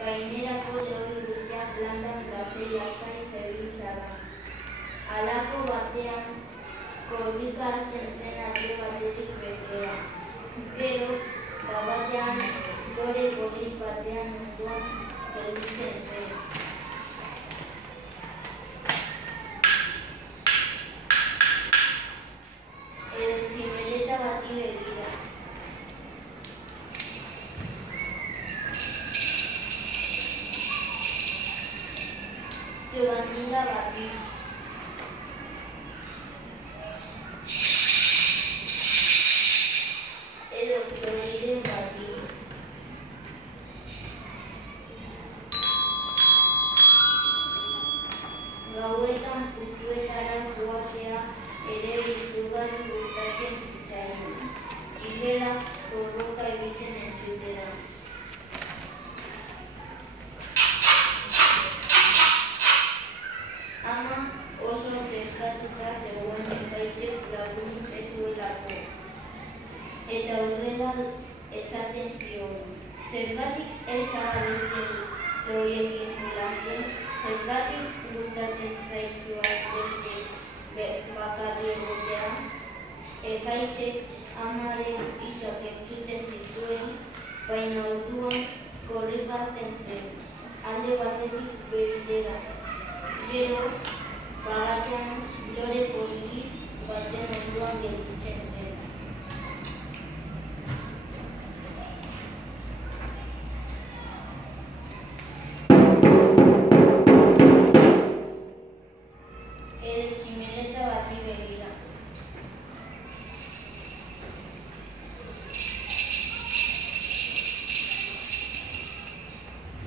gainerako lehoi guztiak landan gazei lasai zebiltzara. Halako batean korrika hartzen zen alde batetik bestera. Gero, batean lore polit batean ondoan gelditzen zen. Edo tximeleta bati begira. Jogandila bati. Edo txoriren bati. Gauetan putzuetara joatea ere izugarri gustatzen zitzaion. Igela borroka egiten entzutera. Ama oso kezkatuta zegoen ekaitzek lagun ez zuelako. Eta horrela esaten zion. Zergatik ez zagabiltzen loiekin jolasten, zergatik gustatzen zaizua beste bakarri egotea. Ekaitzek amaren hitzak entzuten zituen, baina orduan korrikatzen zen, alde batetik bestera. Gero, batean lore polit baten ondoan gelditzen zen. Edo tximeleta bati begira.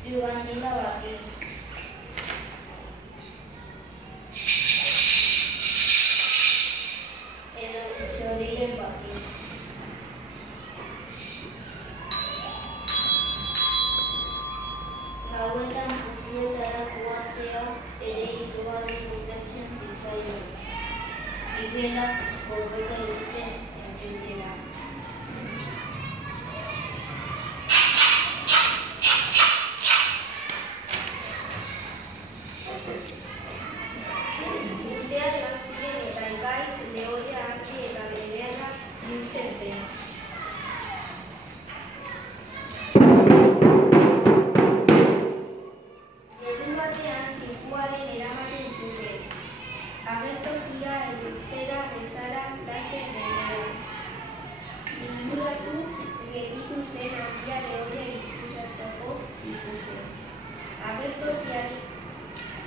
Jugandila bati. Edo txoriren bati. Gauetan putzuetara joatea ere izugarri gustatzen zitzaion. Igela borroka egiten entzutera. Urteak joan ziren eta ekaitz lehoia hartu eta berehala biltzen zen. Egun batean zirkuaren eramaten zuten. Agertokia urtera bezala laster berehala. Inguratu gelditu zen handia lehoia ikusteko ikusten. Agertokiari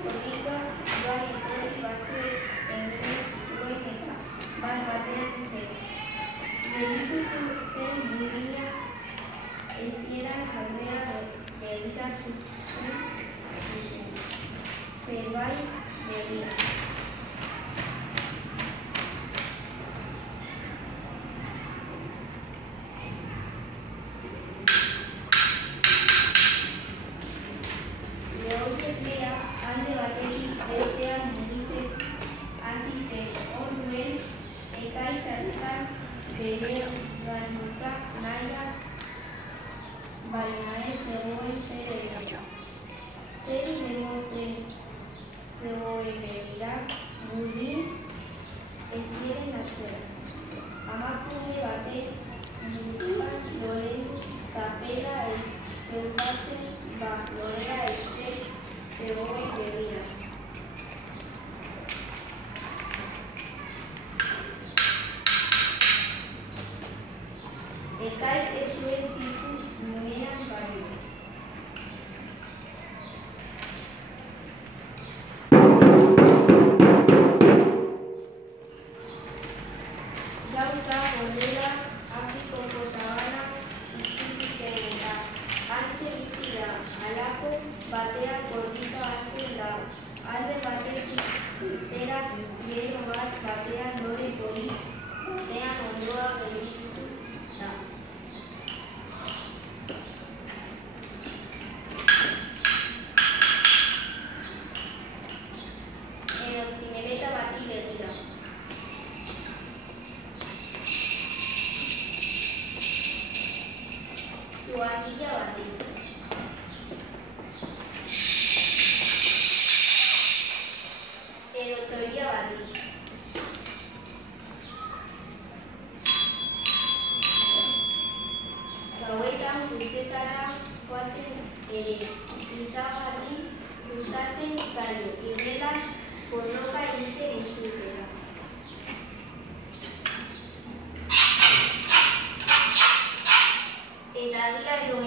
korrika joan etorri batzuek egin zituen eta bat-batean zen. Gelditu zen burina ezieran jardea begira zuzen. Zerbait begira. Lehoiezlea alde batetik bestean mugitzen hasi zen. Orduen ekaitz hartan bere ganuka nahiak, baina ez zegoen zer egin. Zeri lemoten zegoen begira, burdin ezieren atzera. Amakume batek buruan loren kapela ez zeukatzen, lorera ezer zegoen begira. Ekaitz ez zuen ziku nuean balio. Gauza horrela Afrikoko sabana itzuli zen eta hantxe bizi da. Halako batean korrika hasten da. Alde batetik bestera gero batean lore polit batean ondoa gelditu da. Edo tximeleta bati begira. Zuhardilla bati. ere izagarri gustatzen zaio inela borroka egiten entzutera. Eta diario